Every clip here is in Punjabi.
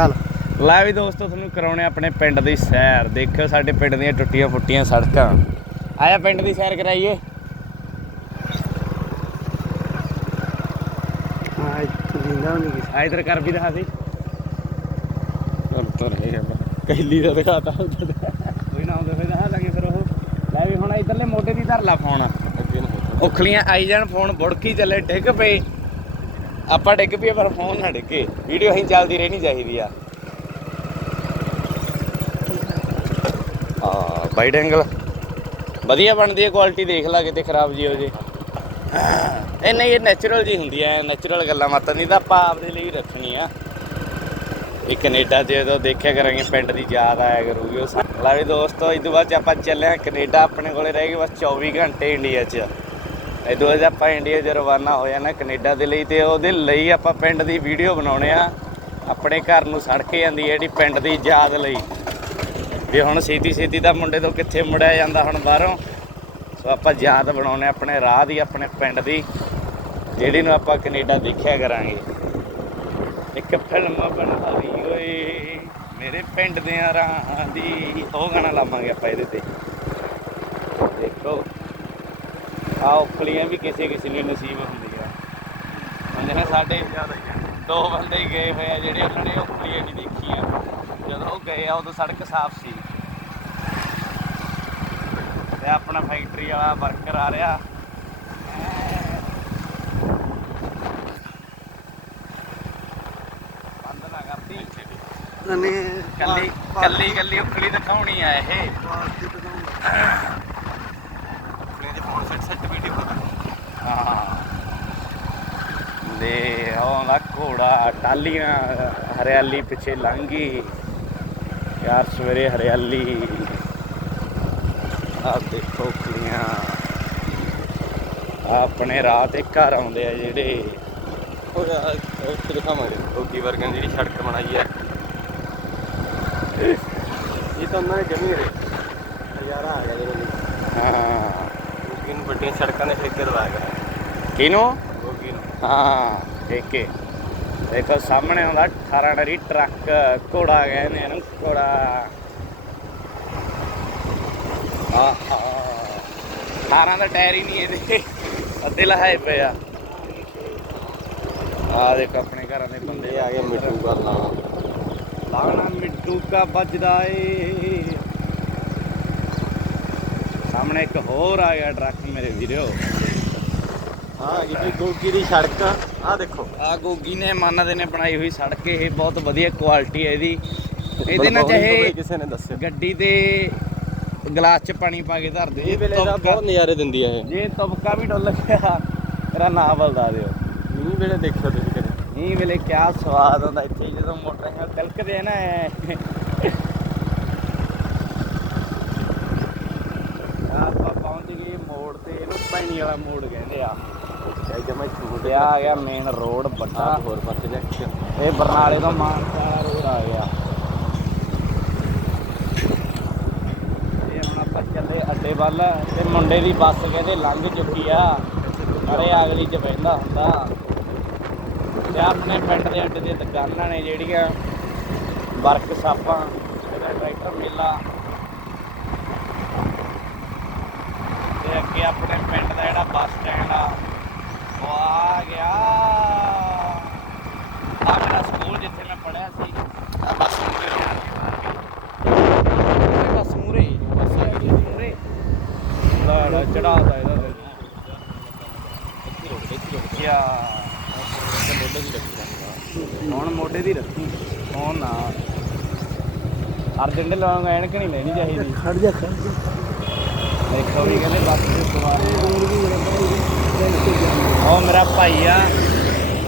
ਚੱਲ ਲੈ ਵੀ ਦੋਸਤੋ ਤੁਹਾਨੂੰ ਕਰਾਉਣੇ ਆਪਣੇ ਪਿੰਡ ਦੀ ਸੈਰ। ਦੇਖਿਓ ਸਾਡੇ ਪਿੰਡ ਦੀਆਂ ਟੁੱਟੀਆਂ ਫੁੱਟੀਆਂ ਸੜਕਾਂ। ਆਇਆ ਪਿੰਡ ਦੀ ਸੈਰ ਕਰਾਈਏ। ਹਾਂ ਆ ਇਧਰ ਕਰ ਵੀ ਦਿਖਾ ਸੀ ਤੁਰ ਤੁਰ ਇਹ ਕਹਿਲੀ ਦਾ ਦਿਖਾਤਾ। ਕੋਈ ਨਾ ਆਉਂਦੇ ਫਿਰ ਦਿਖਾ ਫਿਰ ਉਹ। ਲੈ ਵੀ ਹੁਣ ਇਧਰਲੇ ਮੋਢੇ ਦੀ ਧਰ ਲਾ ਫੋਨ ਉਖਲੀਆਂ ਆਈ ਜਾਣ ਫੋਨ ਬੁੜਕੀ ਚੱਲੇ ਡਿੱਗ ਪਏ। ਆਪਾਂ ਡਿੱਗ ਪਈਏ, ਪਰ ਫੋਨ ਨਾ ਡਿੱਗੇ। ਵੀਡੀਓ ਅਸੀਂ ਚੱਲਦੀ ਰਹਿਣੀ ਚਾਹੀਦੀ ਆ। ਆ ਵਾਈਡ ਐਂਗਲ ਵਧੀਆ ਬਣਦੀ ਹੈ ਕੁਆਲਿਟੀ ਦੇਖ ਲਾ ਕਿਤੇ ਖਰਾਬ ਜੀ ਹੋ ਜੇ। ਇਹ ਨਹੀਂ, ਇਹ ਨੈਚੁਰਲ ਜੀ ਹੁੰਦੀ ਹੈ ਨੈਚੁਰਲ ਗੱਲਾਂ ਬਾਤਾਂ ਨਹੀਂ ਤਾਂ ਆਪਾਂ ਆਪਦੇ ਲਈ ਰੱਖਣੀ ਆ। ਇਹ ਕੈਨੇਡਾ ਚ ਜਦੋਂ ਦੇਖਿਆ ਕਰਾਂਗੇ, ਪਿੰਡ ਦੀ ਯਾਦ ਆਇਆ ਕਰੂਗੀ ਉਹ। ਸਾਨੂੰ। ਵੀ ਦੋਸਤੋ, ਇਸ ਤੋਂ ਬਾਅਦ 'ਚ ਆਪਾਂ ਚੱਲਿਆ ਆ ਕੈਨੇਡਾ, ਆਪਣੇ ਕੋਲੇ ਰਹਿ ਗਏ ਬਸ 24 ਘੰਟੇ ਇੰਡੀਆ 'ਚ। ਇਹ ਜੇ ਆਪਾਂ ਇੰਡੀਆ 'ਚ ਰਵਾਨਾ ਹੋ ਜਾਣਾ ਕੈਨੇਡਾ ਦੇ ਲਈ ਤੇ ਉਹਦੇ ਲਈ ਆਪਾਂ ਪਿੰਡ ਦੀ ਵੀਡੀਓ ਬਣਾਉਣੇ ਆ। ਆਪਣੇ ਘਰ ਨੂੰ ਸੜ ਕੇ ਜਾਂਦੀ ਹੈ ਜਿਹੜੀ ਪਿੰਡ ਦੀ ਯਾਦ ਲਈ। ਵੀ ਹੁਣ ਛੇਤੀ ਛੇਤੀ ਦਾ ਮੁੰਡੇ ਤੋਂ ਕਿੱਥੇ ਮੁੜਿਆ ਜਾਂਦਾ ਹੁਣ ਬਾਹਰੋਂ। ਸੋ ਆਪਾਂ ਯਾਦ ਬਣਾਉਣੇ ਆਪਣੇ ਰਾਹ ਦੀ, ਆਪਣੇ ਪਿੰਡ ਦੀ, ਜਿਹੜੀ ਨੂੰ ਆਪਾਂ ਕੈਨੇਡਾ ਦੇਖਿਆ ਕਰਾਂਗੇ। ਇੱਕ ਫਿਲਮ ਬਣਾਈ ਓਏ, ਮੇਰੇ ਪਿੰਡ ਦੇ ਰਾਹਾਂ ਦੀ। ਉਹ ਗਾਣਾ ਲਾਵਾਂਗੇ ਆਪਾਂ ਇਹਦੇ ਤੇ। ਦੇਖੋ। ਆ ਉਖਲੀਆਂ ਵੀ ਕਿਸੇ ਕਿਸੇ ਨੂੰ ਨਸੀਬ ਹੁੰਦੀ ਆ ਜਿਹੜਾ ਸਾਡੇ ਦੋ ਬੰਦੇ ਹੀ ਗਏ ਹੋਏ ਆ ਜਿਹੜੇ ਉਹਨਾਂ ਨੇ ਉਖਲੀਆਂ ਨਹੀਂ ਦੇਖੀਆਂ। ਜਦੋਂ ਉਹ ਗਏ ਆ ਉਦੋਂ ਸੜਕ ਸਾਫ਼ ਸੀ। ਤੇ ਆਪਣਾ ਫੈਕਟਰੀ ਵਾਲਾ ਵਰਕਰ ਆ ਰਿਹਾ। ਕੱਲੀ ਕੱਲੀ ਕੱਲੀ ਉਖਲੀ ਦਿਖਾਉਣੀ ਆ ਇਹ। ਦੇ ਆਉਂਦਾ ਘੋੜਾ ਟਾਲੀਆਂ ਹਰਿਆਲੀ ਪਿੱਛੇ ਲੰਘੀ। ਯਾਰ ਸਵੇਰੇ ਹਰਿਆਲੀ। ਆ ਦੇਖੋ ਕੁੜੀਆਂ। ਆਪਣੇ ਰਾਹ ਤੇ ਘਰ ਆਉਂਦੇ ਆ ਜਿਹੜੇ। ਉਹ ਉੱਥੇ ਦਿਖਾਵਾਂਗੇ ਜਿਹੜੀ ਸੜਕ ਬਣਾਈ ਹੈ ਇਹ ਤਾਂ ਉਹਨਾਂ ਨੇ ਜਮੀ ਰੇ ਨਜ਼ਾਰਾ ਆ ਗਿਆ ਜਦੋਂ ਹਾਂ। ਗੋਗੀ ਨੂੰ ਵੱਡੀਆਂ ਸੜਕਾਂ ਦੇ ਠੇਕੇ ਦਵਾਇਆ ਗਿਆ। ਕਿਨੂੰ ਗੋਗੀ ਨੂੰ ਹਾਂ ਦੇਖੇ। ਦੇਖੋ ਸਾਹਮਣੇ ਆਉਂਦਾ 18 ਡਰੀ ਟਰੱਕ ਘੋੜਾ ਕਹਿੰਦੇ ਇਹਨੂੰ ਘੋੜਾ। ਆਹਾ। 18 ਦਾ ਟਾਇਰ ਹੀ ਨਹੀਂ ਇਹਦੇ। ਅੱਧੇ ਲਹਾਏ ਪਏ ਆ। ਆ ਦੇਖ ਆਪਣੇ ਘਰਾਂ ਦੇ ਬੰਦੇ ਆ ਗਿਆ ਮਿੱਟੂ ਗੱਲ ਲਾਣਾ ਲਾਣਾ ਮਿੱਟੂ ਕਾ ਵੱਜਦਾ ਏ। ਸਾਹਮਣੇ ਇੱਕ ਹੋਰ ਆ ਗਿਆ ਟਰੱਕ ਮੇਰੇ ਵੀਰੋ। ਹਾਂ ਇਹ ਗੋਗੀ ਦੀ ਸੜਕ ਆ। ਦੇਖੋ। ਆ ਗੋਗੀ ਨੇ ਮੰਨਦੇ ਨੇ ਬਣਾਈ ਹੋਈ ਸੜਕ ਇਹ ਬਹੁਤ ਵਧੀਆ ਕੁਆਲਿਟੀ ਹੈ ਇਹਦੀ। ਇਹਦੇ ਨਾਲ ਚਾਹੇ ਕਿਸੇ ਨੇ ਦੱਸਿਆ। ਗੱਡੀ ਦੇ ਗਲਾਸ 'ਚ ਪਾਣੀ ਪਾ ਕੇ ਧਰ ਦੇ ਇਹ ਵੇਲੇ ਦਾ ਬਹੁਤ ਨਜ਼ਾਰੇ ਦਿੰਦੀ ਹੈ ਇਹ। ਜੇ ਤੁਬਕਾ ਵੀ ਡੁੱਲ ਗਿਆ ਮੇਰਾ ਨਾਂ ਬਲਦਾ ਦਿਓ। ਮੀਂਹ ਵੇਲੇ ਦੇਖਿਓ ਤੁਸੀਂ ਕਦੇ। ਨਹੀਂ ਵੇਲੇ ਕਿਆ ਸਵਾਦ ਆਉਂਦਾ ਇੱਥੇ ਜਦੋਂ ਮੋਟਰਸਾਈਕਲ ਤਿਲਕਦੇ ਆ ਨਾ ਐਂ। ਆ ਆਪਾਂ ਪਹੁੰਚ ਗਏ ਮੋੜ ਤੇ ਇਹਨੂੰ ਪੈਣੀ ਵਾਲਾ ਮੋੜ ਕਹਿੰਦੇ ਆ। ਇਹ ਜਮਾ ਛੂਟ ਤੇ ਆ ਗਿਆ ਮੇਨ ਰੋਡ ਵੱਡਾ। ਆ ਹੋਰ ਪਾਸੇ ਜਾ ਇਹ ਬਰਨਾਲੇ ਤੋਂ ਮਾਨਸਾ ਵਾਲਾ ਰੋਡ ਆ ਗਿਆ। ਇਹ ਹੁਣ ਆਪਾਂ ਚੱਲੇ ਅੱਡੇ ਵੱਲ। ਤੇ ਮੁੰਡੇ ਦੀ ਬੱਸ ਕਹਿੰਦੇ ਲੰਘ ਚੁੱਕੀ ਆ। ਅਰੇ ਅਗਲੀ ਚ ਬਹਿੰਦਾ ਹੁੰਦਾ। ਤੇ ਆਪਣੇ ਪਿੰਡ ਦੇ ਅੱਡੇ ਦੀਆਂ ਦੁਕਾਨਾਂ ਨੇ ਜਿਹੜੀਆਂ। ਵਰਕ ਸਾਪਾਂ ਤੇ ਟਰੈਕਟਰ ਮੇਲਾ। ਅੱਗੇ ਆਪਣੇ ਪਿੰਡ ਦਾ ਜਿਹੜਾ ਬੱਸ ਸਟੈਂਡ ਆ ਉਹ ਆ ਗਿਆ। ਆ ਮੇਰਾ ਸਕੂਲ ਜਿੱਥੇ ਮੈਂ ਪੜਿਆ ਸੀ। ਆ ਬੱਸ ਮੂਰੇ ਬੱਸ ਮੂਰੇ ਬੱਸ ਆਈ ਮੂਰੇ ਲਾ ਚੜਾਦਾ ਇਹਦਾ ਤੇ ਇੱਥੇ ਰੁਕ ਇੱਥੇ ਰੁਕ ਕਿਆ ਤੇ ਮੋਢੇ ਦੀ ਰੱਖੀ। ਹੁਣ ਮੋਢੇ ਦੀ ਰੱਖੀ ਹੁਣ ਨਾ ਅਰਜੈਂਟ ਲਵਾਂਗਾ ਐਨਕ ਨਹੀਂ ਲੈਣੀ ਚਾਹੀਦੀ। ਖੜ ਜਾ ਖੜ ਜਾ। ਦੇਖੋ ਵੀ ਕਹਿੰਦੇ ਬੱਸ ਦੇ ਸਵਾਰ ਉਹ ਮੇਰਾ ਭਾਈ ਆ।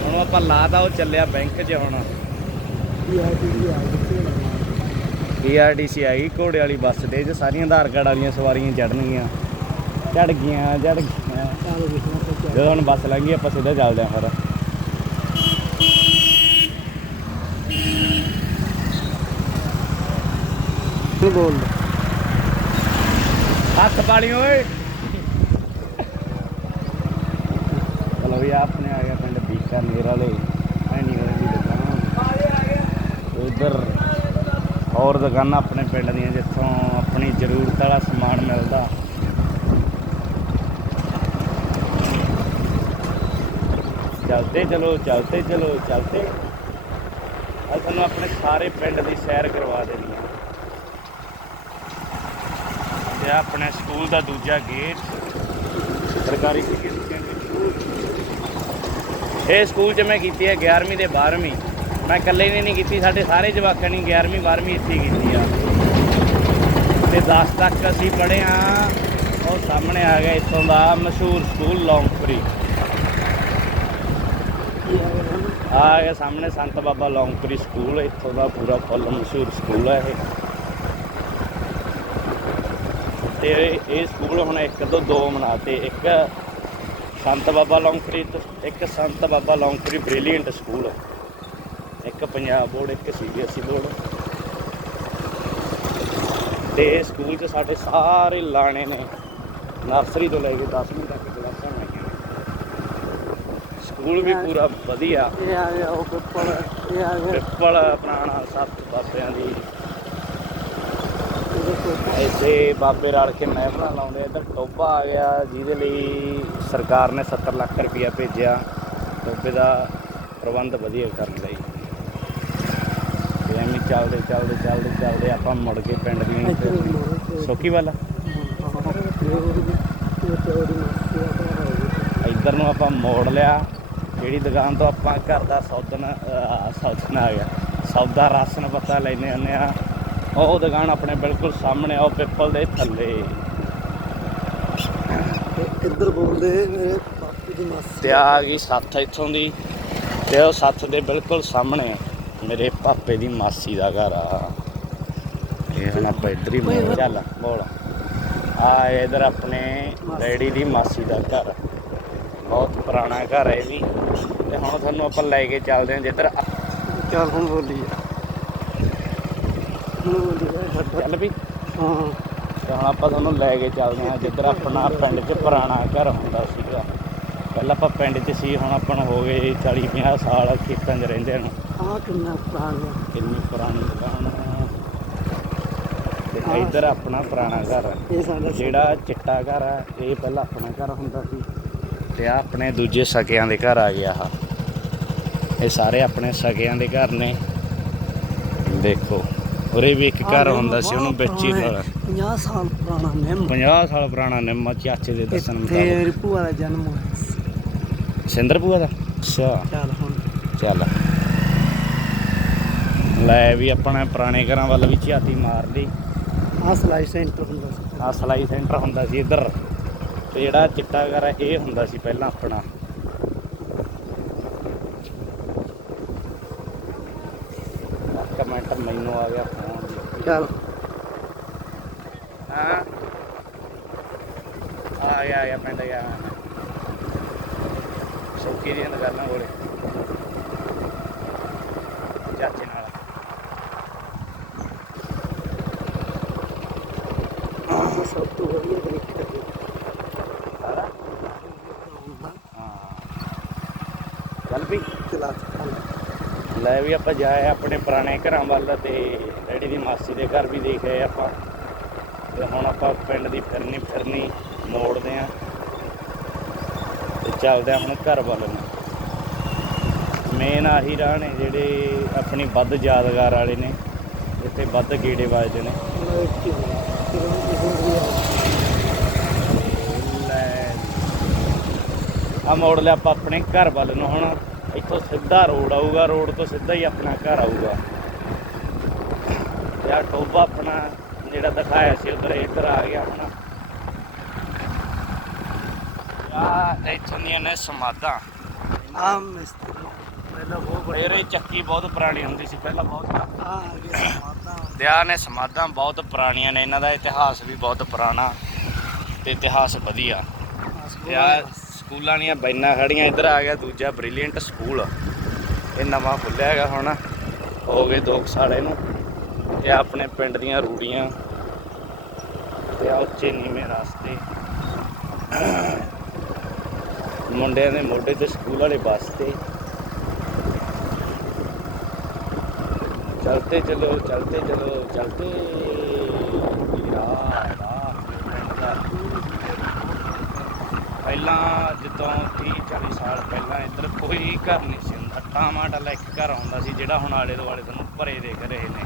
ਹੁਣ ਆਪਾਂ ਲਾਦਾ ਉਹ ਚੱਲਿਆ ਬੈਂਕ 'ਚ ਹੁਣ। ਪੀਆਰਟੀਸੀ ਗਈ, ਘੋੜੇ ਵਾਲੀ ਬੱਸ ਦੇ ਚ ਸਾਰੀਆਂ ਆਧਾਰ ਕਾਰਡ ਵਾਲੀਆਂ ਸਵਾਰੀਆਂ ਚੜਨਗੀਆਂ ਚੜ ਗਈਆਂ ਚੜ ਗਈਆਂ। ਜਦੋਂ ਹੁਣ ਬੱਸ ਲੰਘੀ ਆਪਾਂ ਸਿੱਧਾ ਚੱਲਦੇ ਆਂ ਫਿਰ। ਬੋਲ ਹੱਥ ਪਾਲੀ ਓਏ। ਚਲੋ ਵੀ ਆਪਣੇ ਆ ਗਿਆ ਪਿੰਡ ਬੀਕਾ ਬੀਕਾਨੇਰ ਵਾਲੇ। ਐ ਨਹੀਂ ਹੋਏ ਦੁਕਾਨ। ਉਧਰ ਹੋਰ ਦੁਕਾਨਾਂ ਆਪਣੇ ਪਿੰਡ ਦੀਆਂ ਜਿੱਥੋਂ ਆਪਣੀ ਜ਼ਰੂਰਤ ਵਾਲਾ ਸਮਾਨ ਮਿਲਦਾ। ਚਲਦੇ ਚਲੋ ਚਲਦੇ ਚਲੋ, ਚਲਦੇ। ਅੱਜ ਤੁਹਾਨੂੰ ਆਪਣੇ ਸਾਰੇ ਪਿੰਡ ਦੀ ਸੈਰ ਕਰਵਾ ਦੇਣੀ ਆ ਆਪਣੇ ਸਕੂਲ ਦਾ ਦੂਜਾ ਗੇਟ। ਸਰਕਾਰੀ ਸਕੂਲ ਇਹ ਸਕੂਲ 'ਚ ਮੈਂ ਕੀਤੀ ਹੈ 11ਵੀਂ ਤੇ 12ਵੀਂ ਮੈਂ ਇਕੱਲੇ ਨੇ ਨਹੀਂ ਕੀਤੀ, ਸਾਡੇ ਸਾਰੇ ਜਵਾਕਾਂ ਨੇ 11ਵੀਂ 12ਵੀਂ ਇੱਥੇ ਕੀਤੀ ਆ। ਤੇ 10 ਤੱਕ ਅਸੀਂ ਪੜ੍ਹੇ ਆ ਉਹ ਸਾਹਮਣੇ ਆ ਗਿਆ ਇੱਥੋਂ ਦਾ ਮਸ਼ਹੂਰ ਸਕੂਲ ਲੌਂਗਪਰੀ। ਆ ਗਿਆ ਸਾਹਮਣੇ ਸੰਤ ਬਾਬਾ ਲੌਂਗਪਰੀ ਸਕੂਲ, ਇੱਥੋਂ ਦਾ ਪੂਰਾ ਫੁੱਲ ਮਸ਼ਹੂਰ ਸਕੂਲ ਹੈ ਇਹ। ਤੇ ਇਹ ਸਕੂਲ ਹੁਣ ਇੱਕ ਤੋਂ ਦੋ ਬਣਾਤੇ ਇੱਕ ਸੰਤ ਬਾਬਾ ਲੌਂਗਪੁਰੀ ਤੇ ਇੱਕ ਸੰਤ ਬਾਬਾ ਲੌਂਗਪੁਰੀ ਬ੍ਰਿਲੀਅੰਟ ਸਕੂਲ। ਇੱਕ ਪੰਜਾਬ ਬੋਰਡ ਇੱਕ ਸੀਬੀਐਸਈ ਬੋਰਡ। ਤੇ ਇਹ ਸਕੂਲ 'ਚ ਸਾਡੇ ਸਾਰੇ ਲਾਣੇ ਨੇ। ਨਰਸਰੀ ਤੋਂ ਲੈ ਕੇ 10ਵੀਂ ਤੱਕ ਕਲਾਸਾਂ ਨੇ। ਸਕੂਲ ਵੀ ਪੂਰਾ ਵਧੀਆ। ਇਹ ਆ ਗਿਆ ਉਹ ਪੇਪਰ ਇਹ ਆ ਗਿਆ। ਪਿੱਪਲ ਪੁਰਾਣਾ ਸੱਤ ਬਾਬਿਆਂ ਦੀ। ਇੱਥੇ ਬਾਬੇ ਰਲ ਕੇ ਮਹਿਫਲਾਂ ਲਾਉਂਦੇ ਇੱਧਰ ਟੋਬਾ ਆ ਗਿਆ ਜਿਹਦੇ ਲਈ ਸਰਕਾਰ ਨੇ 70 ਲੱਖ ਰੁਪਇਆ ਭੇਜਿਆ। ਟੋਬੇ ਦਾ ਪ੍ਰਬੰਧ ਵਧੀਆ ਕਰਨ ਲਈ। ਤੇ ਐਵੇਂ ਚੱਲਦੇ ਚੱਲਦੇ ਚੱਲਦੇ ਚੱਲਦੇ ਆਪਾਂ ਮੁੜ ਕੇ ਪਿੰਡ ਦੀਆਂ ਇੱਧਰ ਮੋੜ ਸੋਕੀ ਵਾਲਾ ਇੱਧਰ ਨੂੰ ਆਪਾਂ ਮੋੜ ਲਿਆ। ਜਿਹੜੀ ਦੁਕਾਨ ਤੋਂ ਆਪਾਂ ਘਰ ਦਾ ਸੌਦਨ ਅਹ, ਸੌਦਨ ਆ ਗਿਆ। ਸੌਦਾ ਰਾਸ਼ਨ ਪਤਾ ਲੈਨੇ ਹੁੰਦੇ ਆ। ਉਹ ਦੁਕਾਨ ਆਪਣੇ ਬਿਲਕੁਲ ਸਾਹਮਣੇ ਆ ਉਹ ਪਿੱਪਲ ਦੇ ਥੱਲੇ। ਇੱਧਰ ਬੋਲਦੇ ਮੇਰੇ ਬਾਪੂ ਦੀ ਮਾਸੀ? ਤੇ ਆ ਗਈ ਸੱਥ ਇੱਥੋਂ ਦੀ ਤੇ ਉਹ ਸੱਥ ਦੇ ਬਿਲਕੁਲ ਸਾਹਮਣੇ ਮੇਰੇ ਪਾਪੇ ਦੀ ਮਾਸੀ ਦਾ ਘਰ ਆ। ਇਹ ਹੁਣ ਆਪਾਂ ਇੱਧਰ ਹੀ ਮੋੜ ਚੱਲ ਬੋਲ। ਆ ਇਧਰ ਆਪਣੇ ਡੈਡੀ ਦੀ ਮਾਸੀ ਦਾ ਘਰ। ਬਹੁਤ ਪੁਰਾਣਾ ਘਰ ਹੈ ਵੀ। ਤੇ ਹੁਣ ਤੁਹਾਨੂੰ ਆਪਾਂ ਲੈ ਕੇ ਚੱਲਦੇ ਹਾਂ ਜਿੱਧਰ ਚੱਲ ਹੁਣ ਬੋਲੀ ਆ ਚੱਲ ਵੀ ਹਾਂ। ਤੇ ਹੁਣ ਆਪਾਂ ਤੁਹਾਨੂੰ ਲੈ ਕੇ ਚੱਲਦੇ ਹਾਂ ਜਿੱਧਰ ਆਪਣਾ ਪਿੰਡ 'ਚ ਪੁਰਾਣਾ ਘਰ ਹੁੰਦਾ ਸੀਗਾ। ਪਹਿਲਾਂ ਆਪਾਂ ਪਿੰਡ 'ਚ ਸੀ ਹੁਣ ਆਪਾਂ ਨੂੰ ਹੋ ਗਏ 40 50 ਸਾਲ ਖੇਤਾਂ 'ਚ ਰਹਿੰਦੇ ਨੂੰ। ਆ ਕਿੰਨਾ ਪੁਰਾਣਾ। ਕਿੰਨੀ ਪੁਰਾਣੀ ਦੁਕਾਨ। ਤੇ ਹਾਂ। ਇੱਧਰ ਆਪਣਾ ਪੁਰਾਣਾ ਘਰ ਸਾਡਾ ਜਿਹੜਾ ਚਿੱਟਾ ਘਰ ਆ ਇਹ ਪਹਿਲਾਂ ਆਪਣਾ ਘਰ ਹੁੰਦਾ ਸੀ। ਤੇ ਆ ਆਪਣੇ ਦੂਜੇ ਸਕਿਆਂ ਦੇ ਘਰ ਆ ਗਿਆ ਆ ਇਹ ਸਾਰੇ ਆਪਣੇ ਸਕਿਆਂ ਦੇ ਘਰ ਨੇ। ਦੇਖੋ। ਉਰੇ ਵੀ ਇੱਕ ਘਰ ਹੁੰਦਾ ਸੀ ਉਹਨੂੰ ਵਿੱਚ ਹੀ ਖੜਾ 50 ਸਾਲ ਪੁਰਾਣਾ ਨਿੰਮ। 50 ਸਾਲ ਪੁਰਾਣਾ ਨਿੰਮਾ ਚਾਚੇ ਦੇ ਦੱਸਣ ਮੁਤਾਬਕ। ਮੇਰੀ ਭੂਆ ਦਾ ਜਨਮ ਹੋਇਆ ਸੀ। ਸਿੰਦਰ ਭੂਆ ਦਾ? ਅੱਛਾ। ਚੱਲ ਹੁਣ। ਚੱਲ। ਲੈ ਵੀ ਆਪਣਾ ਪੁਰਾਣੇ ਘਰਾਂ ਵੱਲ ਵੀ ਝਾਤੀ ਮਾਰ ਲਈ। ਆ ਸਲਾਈ ਸੈਂਟਰ ਹੁੰਦਾ ਸੀ। ਆ ਸਲਾਈ ਸੈਂਟਰ ਹੁੰਦਾ ਸੀ ਇੱਧਰ। ਤੇ ਜਿਹੜਾ ਚਿੱਟਾ ਘਰ ਹੈ ਇਹ ਹੁੰਦਾ ਸੀ ਪਹਿਲਾਂ ਆਪਣਾ। ਇੱਕ ਮਿੰਟ ਮੈਨੂੰ ਆ ਗਿਆ। ਫੋਨ ਚੱਲ ਹਾਂ ਆ ਗਿਆ ਆ ਗਿਆ ਪਿੰਡ ਗਿਆ ਸੌਕੀ ਦੀਆਂ ਗੱਲਾਂ ਕੋਲੇ ਚਾਚੇ ਨਾਲ ਆਹ ਸਭ ਤੋਂ ਵਧੀਆ ਤਰੀਕਾ ਹੈ ਸਾਰਾ ਹਾਂ ਚੱਲ ਵੀ ਚਲਾ ਚੱਲ ਲੈ ਵੀ ਆਪਾਂ ਜਾਏ ਆਪਣੇ ਪੁਰਾਣੇ ਘਰਾਂ ਵੱਲ ਤੇ ਡੈਡੀ ਦੀ ਮਾਸੀ ਦੇ ਘਰ ਵੀ ਦੇਖ ਆਏ ਆਪਾਂ। ਤੇ ਹੁਣ ਆਪਾਂ ਪਿੰਡ ਦੀ ਫਿਰਨੀ ਫਿਰਨੀ ਮੋੜਦੇ ਆਂ। ਤੇ ਚੱਲਦੇ ਆਂ ਹੁਣ ਘਰ ਵੱਲ ਨੂੰ। ਮੇਨ ਆਹੀ ਰਾਹ ਨੇ ਜਿਹੜੇ ਆਪਣੀ ਵੱਧ ਯਾਦਗਾਰ ਵਾਲੇ ਨੇ, ਇੱਥੇ ਵੱਧ ਗੇੜੇ ਵੱਜਦੇ ਨੇ। ਲੈ ਆ ਮੋੜ ਲਿਆ ਆਪਾਂ ਆਪਣੇ ਘਰ ਵੱਲ ਨੂੰ ਹੁਣ। ਇੱਥੋਂ ਸਿੱਧਾ ਰੋਡ ਆਊਗਾ ਰੋਡ ਤੋਂ ਸਿੱਧਾ ਹੀ ਆਪਣਾ ਘਰ ਆਊਗਾ। ਆ ਟੋਬਾ ਆਪਣਾ ਜਿਹੜਾ ਦਿਖਾਇਆ ਸੀ ਉਧਰ ਇੱਧਰ ਆ ਗਿਆ ਆਪਣਾ। ਆ ਇੱਥੋਂ ਦੀਆਂ ਨੇ ਸਮਾਦਾਂ ਆ ਮਿਸਤਰੀ ਪਹਿਲਾਂ ਉਹ ਬੜੇ ਚੱਕੀ ਬਹੁਤ ਪੁਰਾਣੀ ਹੁੰਦੀ ਸੀ ਪਹਿਲਾਂ ਬਹੁਤ ਆ ਗਿਆ ਆਹ ਨੇ ਸਮਾਦਾਂ ਬਹੁਤ ਪੁਰਾਣੀਆਂ ਨੇ ਇਹਨਾਂ ਦਾ ਇਤਿਹਾਸ ਵੀ ਬਹੁਤ ਪੁਰਾਣਾ ਤੇ ਇਤਿਹਾਸ ਵਧੀਆ। ਆ ਸਕੂਲਾਂ ਦੀਆਂ ਬੈਨਾਂ ਖੜੀਆਂ, ਇੱਧਰ ਆ ਗਿਆ ਦੂਜਾ ਬ੍ਰਿਲੀਅੰਟ ਸਕੂਲ ਇਹ ਨਵਾਂ ਖੁੱਲਿਆ ਹੈਗਾ ਹੁਣ, ਹੋ ਗਏ 2 ਸਾਲ ਇਹਨੂੰ। ਇਹ ਆਪਣੇ ਪਿੰਡ ਦੀਆਂ ਰੂੜੀਆਂ। ਤੇ ਆ ਉੱਚੇ ਨੀਵੇਂ ਰਸਤੇ। ਮੁੰਡਿਆਂ ਦੇ ਮੋਢੇ ਤੇ ਸਕੂਲ ਵਾਲੇ ਬੱਸ ਤੇ। ਚਲਤੇ ਚਲੋ ਚਲਤੇ ਚਲੋ, ਚਲਤੇ। ਯਾਰ ਪਹਿਲਾਂ ਜਦੋਂ 30 40 ਸਾਲ ਪਹਿਲਾਂ ਇੱਧਰ ਕੋਈ ਘਰ ਨਹੀਂ ਸੀ ਹੁੰਦਾ। ਟਾਮਾ ਟਾਲਾ ਇੱਕ ਘਰ ਆਉਂਦਾ ਸੀ ਜਿਹੜਾ ਹੁਣ ਆਲੇ ਦੁਆਲੇ ਤੁਹਾਨੂੰ ਭਰੇ ਦੇਖ ਰਹੇ ਨੇ।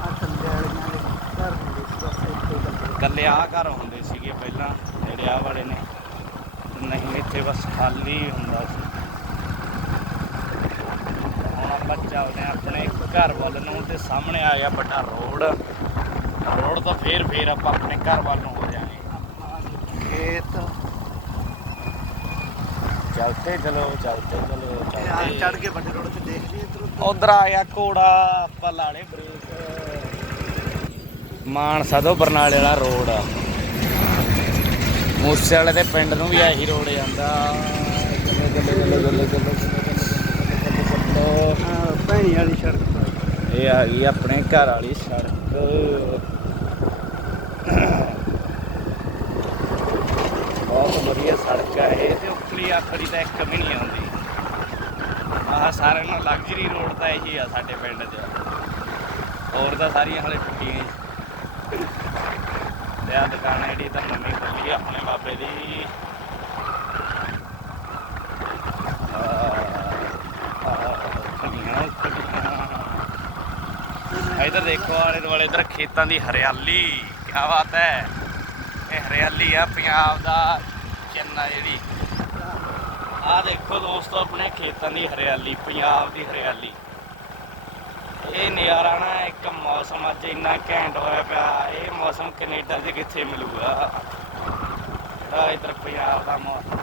ਆ ਕੱਲੇ ਆਹ ਘਰ ਹੁੰਦੇ ਸੀਗੇ ਪਹਿਲਾਂ ਜਿਹੜੇ ਆਹ ਵਾਲੇ ਨੇ। ਨਹੀਂ ਇੱਥੇ ਬਸ ਖਾਲੀ ਹੁੰਦਾ ਸੀ। ਹੁਣ ਆਪਾਂ ਚੱਲਦੇ ਹਾਂ ਆਪਣੇ ਘਰ ਵੱਲ ਨੂੰ ਤੇ ਸਾਹਮਣੇ ਆ ਗਿਆ ਵੱਡਾ ਰੋਡ। ਰੋਡ ਤੋਂ ਫੇਰ ਫੇਰ ਆਪਾਂ ਆਪਣੇ ਘਰ ਵੱਲ ਨੂੰ ਹੋ ਜਾਵਾਂਗੇ। ਖੇਤ। ਚਲੋ ਚਲਤੇ ਚਲੋ ਇਹ ਆ ਚੜ ਕੇ ਵੱਡੇ ਰੋਡ ਤੇ ਦੇਖ ਲਈ ਇਧਰ ਉਧਰ। ਆ ਗਿਆ ਘੋੜਾ ਆਪਾਂ ਲਾੜੇ ਬ੍ਰੇਕ ਮਾਨਸਾ ਤੋਂ ਬਰਨਾਲੇ ਵਾਲਾ ਰੋਡ। ਆ ਮੂਸੇ ਵਾਲੇ ਦੇ ਪਿੰਡ ਨੂੰ ਵੀ ਆਹੀ ਰੋਡ ਜਾਂਦਾ। ਚੱਲੋ ਚੱਲੋ ਚੱਲੋ ਚੱਲੋ ਚੱਲੋ ਚੱਲੋ ਭੈਣੀ ਵਾਲੀ ਸੜਕ। ਇਹ ਆ ਗਈ ਆਪਣੇ ਘਰ ਵਾਲੀ ਸੜਕ। ਵਧੀਆ ਸੜਕ ਹੈ ਇਹ। ਤੇ ਉੱਪਰਲੀ ਆਖੜੀ ਤਾਂ ਇੱਕ ਵੀ ਨਹੀਂ ਆਉਂਦੀ। ਆਹ ਸਾਰਿਆਂ ਨੂੰ ਲਗਜ਼ਰੀ ਰੋਡ ਤਾਂ ਇਹੀ ਆ ਸਾਡੇ ਪਿੰਡ 'ਚ ਹੋਰ ਤਾਂ ਸਾਰੀਆਂ ਹਲੇ ਟੁੱਟੀਆਂ ਤੇ ਆਹ ਦੁਕਾਨ ਜਿਹੜੀ ਤਾਂ ਨਵੀਂ ਖੁੱਲੀ ਆਪਣੇ ਬਾਬੇ ਦੀ। ਆਹ, ਇਧਰ ਦੇਖੋ ਆਲੇ ਦੁਆਲੇ ਇਧਰ ਖੇਤਾਂ ਦੀ ਹਰਿਆਲੀ। ਕੀ ਬਾਤ ਹੈ। ਇਹ ਹਰਿਆਲੀ ਆ ਪੰਜਾਬ ਦਾ। ਚੰਨਾ ਜਿਹੜੀ। ਆ ਦੇਖੋ ਦੋਸਤੋ, ਆਪਣੇ ਖੇਤਾਂ ਦੀ ਹਰਿਆਲੀ, ਪੰਜਾਬ ਦੀ ਹਰਿਆਲੀ। ਇਹ ਨਜ਼ਾਰਾ ਨਾ, ਇੱਕ ਮੌਸਮ ਅੱਜ ਇੰਨਾ ਘੈਂਟ ਹੋਇਆ ਪਿਆ। ਇਹ ਮੌਸਮ ਕੈਨੇਡਾ 'ਚ ਕਿੱਥੇ ਮਿਲੂਗਾ? ਆ ਇਧਰ ਪੰਜਾਬ ਦਾ ਮੌਸਮ